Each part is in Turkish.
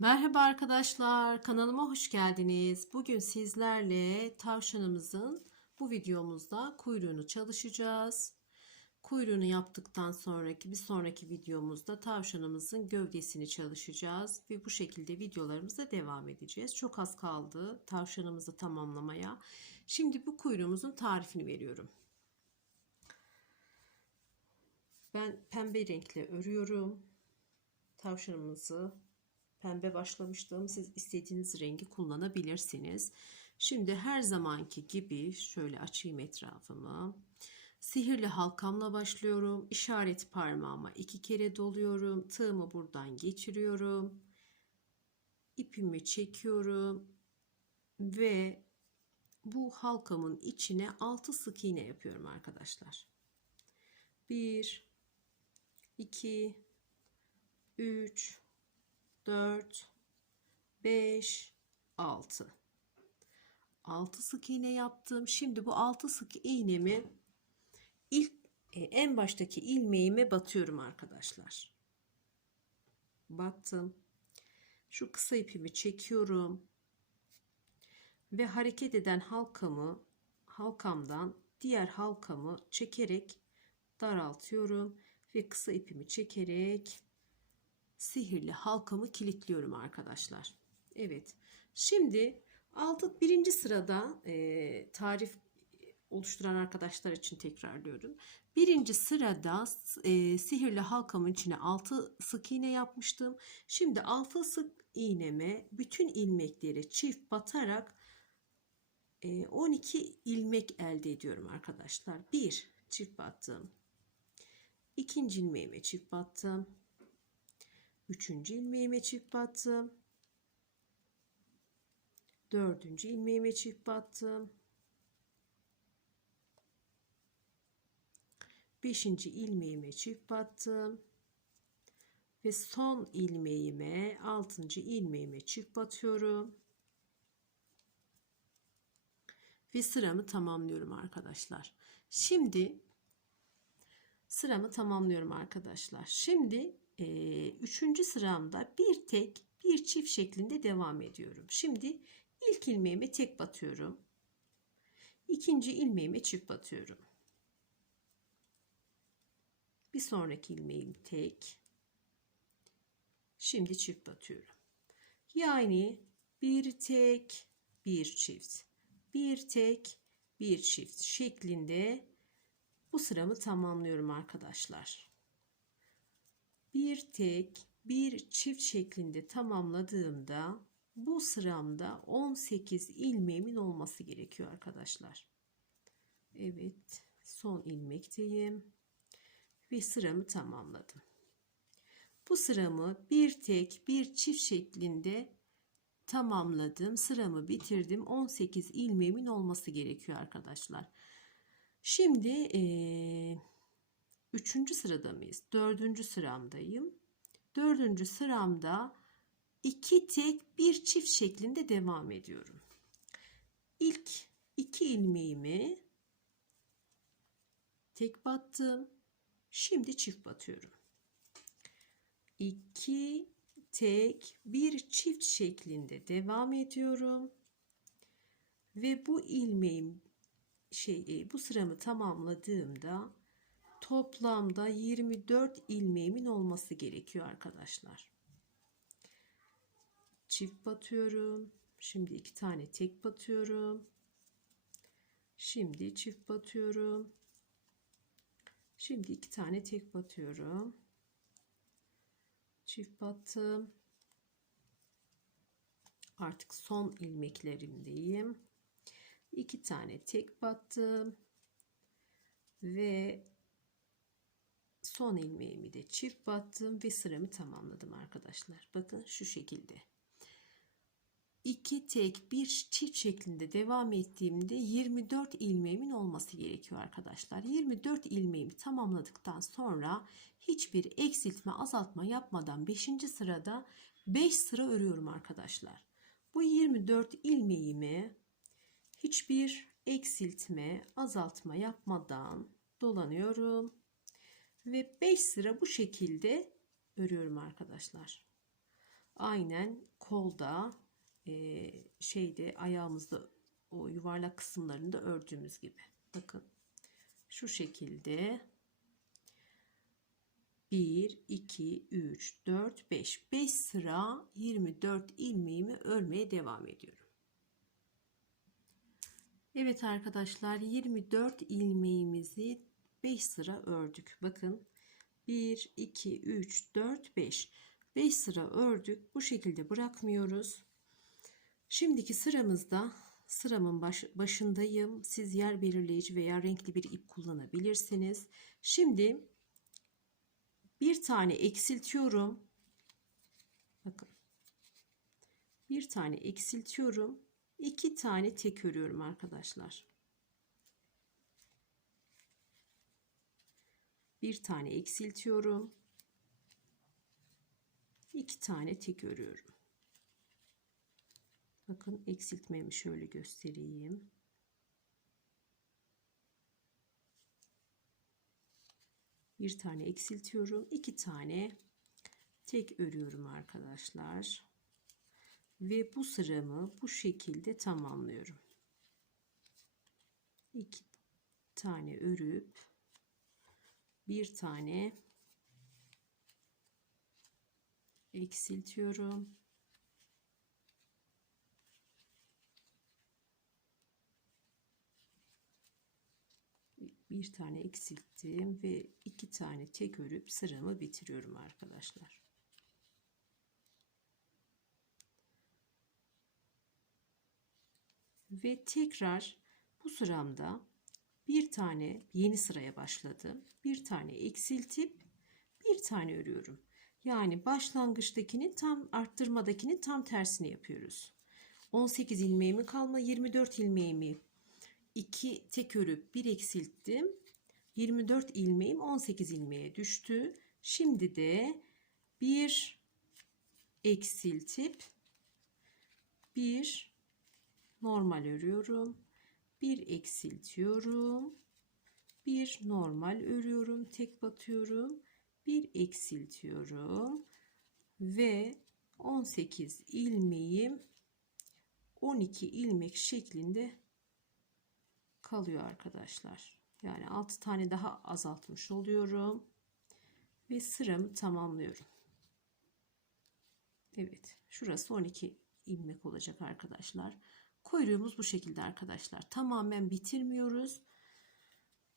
Merhaba arkadaşlar, kanalıma hoş geldiniz. Bugün sizlerle tavşanımızın bu videomuzda kuyruğunu çalışacağız. Kuyruğunu yaptıktan sonraki bir sonraki videomuzda tavşanımızın gövdesini çalışacağız ve bu şekilde videolarımıza devam edeceğiz. Çok az kaldı tavşanımızı tamamlamaya. Şimdi bu kuyruğumuzun tarifini veriyorum. Ben pembe renkle örüyorum. Tavşanımızı pembe başlamıştım. Siz istediğiniz rengi kullanabilirsiniz. Şimdi her zamanki gibi şöyle açayım etrafımı. Sihirli halkamla başlıyorum. İşaret parmağıma iki kere doluyorum. Tığımı buradan geçiriyorum. İpimi çekiyorum. Ve bu halkamın içine 6 sık iğne yapıyorum arkadaşlar. 1 2 3 4 5 6 6 sık iğne yaptım. Şimdi bu 6 sık iğnemi ilk e, en baştaki ilmeğime batıyorum arkadaşlar. Battım. Şu kısa ipimi çekiyorum. Ve hareket eden halkamı halkamdan diğer halkamı çekerek daraltıyorum ve kısa ipimi çekerek sihirli halkamı kilitliyorum arkadaşlar. Evet. Şimdi altı birinci sırada e, tarif oluşturan arkadaşlar için tekrarlıyorum. Birinci sırada e, sihirli halkamın içine 6 sık iğne yapmıştım. Şimdi 6 sık iğneme bütün ilmekleri çift batarak e, 12 ilmek elde ediyorum arkadaşlar. 1 çift battım. İkinci ilmeğime çift battım. Üçüncü ilmeğime çift battım. Dördüncü ilmeğime çift battım. Beşinci ilmeğime çift battım. Ve son ilmeğime, altıncı ilmeğime çift batıyorum. Ve sıramı tamamlıyorum arkadaşlar. Şimdi sıramı tamamlıyorum arkadaşlar. Şimdi üçüncü sıramda bir tek bir çift şeklinde devam ediyorum. Şimdi ilk ilmeğime tek batıyorum. İkinci ilmeğime çift batıyorum. Bir sonraki ilmeğim tek. Şimdi çift batıyorum. Yani bir tek bir çift. Bir tek bir çift şeklinde bu sıramı tamamlıyorum arkadaşlar. Bir tek bir çift şeklinde tamamladığımda bu sıramda 18 ilmeğimin olması gerekiyor arkadaşlar. Evet son ilmekteyim ve sıramı tamamladım. Bu sıramı bir tek bir çift şeklinde tamamladım. Sıramı bitirdim. 18 ilmeğimin olması gerekiyor arkadaşlar. Şimdi ee, üçüncü sırada mıyız? Dördüncü sıramdayım. Dördüncü sıramda iki tek bir çift şeklinde devam ediyorum. İlk iki ilmeğimi tek battım. Şimdi çift batıyorum. 2 tek bir çift şeklinde devam ediyorum. Ve bu ilmeğim şey e, bu sıramı tamamladığımda toplamda 24 ilmeğimin olması gerekiyor arkadaşlar. Çift batıyorum. Şimdi iki tane tek batıyorum. Şimdi çift batıyorum. Şimdi iki tane tek batıyorum. Çift battım. Artık son ilmeklerimdeyim. İki tane tek battım. Ve son ilmeğimi de çift battım ve sıramı tamamladım arkadaşlar. Bakın şu şekilde. 2 tek bir çift şeklinde devam ettiğimde 24 ilmeğimin olması gerekiyor arkadaşlar. 24 ilmeğimi tamamladıktan sonra hiçbir eksiltme azaltma yapmadan 5. sırada 5 sıra örüyorum arkadaşlar. Bu 24 ilmeğimi hiçbir eksiltme azaltma yapmadan dolanıyorum ve 5 sıra bu şekilde örüyorum arkadaşlar. aynen kolda e, şeyde ayağımızda o yuvarlak kısımlarında ördüğümüz gibi. Bakın şu şekilde 1, 2, 3, 4, 5. 5 sıra 24 ilmeğimi örmeye devam ediyorum. Evet arkadaşlar 24 ilmeğimizi 5 sıra ördük. Bakın 1, 2, 3, 4, 5. 5 sıra ördük. Bu şekilde bırakmıyoruz. Şimdiki sıramızda sıramın baş, başındayım. Siz yer belirleyici veya renkli bir ip kullanabilirsiniz. Şimdi bir tane eksiltiyorum. Bakın. Bir tane eksiltiyorum. iki tane tek örüyorum arkadaşlar. Bir tane eksiltiyorum. iki tane tek örüyorum. Bakın eksiltmemi şöyle göstereyim. bir tane eksiltiyorum iki tane tek örüyorum arkadaşlar ve bu sıramı bu şekilde tamamlıyorum iki tane örüp bir tane eksiltiyorum bir tane eksilttim ve iki tane tek örüp sıramı bitiriyorum arkadaşlar. Ve tekrar bu sıramda bir tane yeni sıraya başladım. Bir tane eksiltip bir tane örüyorum. Yani başlangıçtakinin tam arttırmadakinin tam tersini yapıyoruz. 18 ilmeğimi kalma 24 ilmeğimi 2 tek örüp 1 eksilttim. 24 ilmeğim 18 ilmeğe düştü. Şimdi de bir eksiltip bir normal örüyorum. Bir eksiltiyorum. Bir normal örüyorum. Tek batıyorum. Bir eksiltiyorum. Ve 18 ilmeğim 12 ilmek şeklinde kalıyor arkadaşlar. Yani 6 tane daha azaltmış oluyorum. Ve sıramı tamamlıyorum. Evet. Şurası 12 ilmek olacak arkadaşlar. Kuyruğumuz bu şekilde arkadaşlar. Tamamen bitirmiyoruz.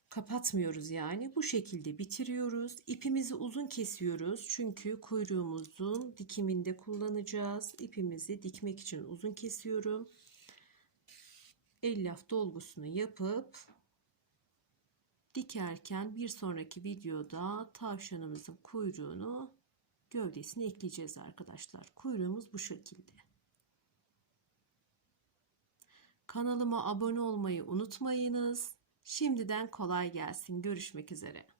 Kapatmıyoruz yani. Bu şekilde bitiriyoruz. İpimizi uzun kesiyoruz. Çünkü kuyruğumuzun dikiminde kullanacağız. İpimizi dikmek için uzun kesiyorum elyaf dolgusunu yapıp dikerken bir sonraki videoda tavşanımızın kuyruğunu gövdesine ekleyeceğiz arkadaşlar. Kuyruğumuz bu şekilde. Kanalıma abone olmayı unutmayınız. Şimdiden kolay gelsin. Görüşmek üzere.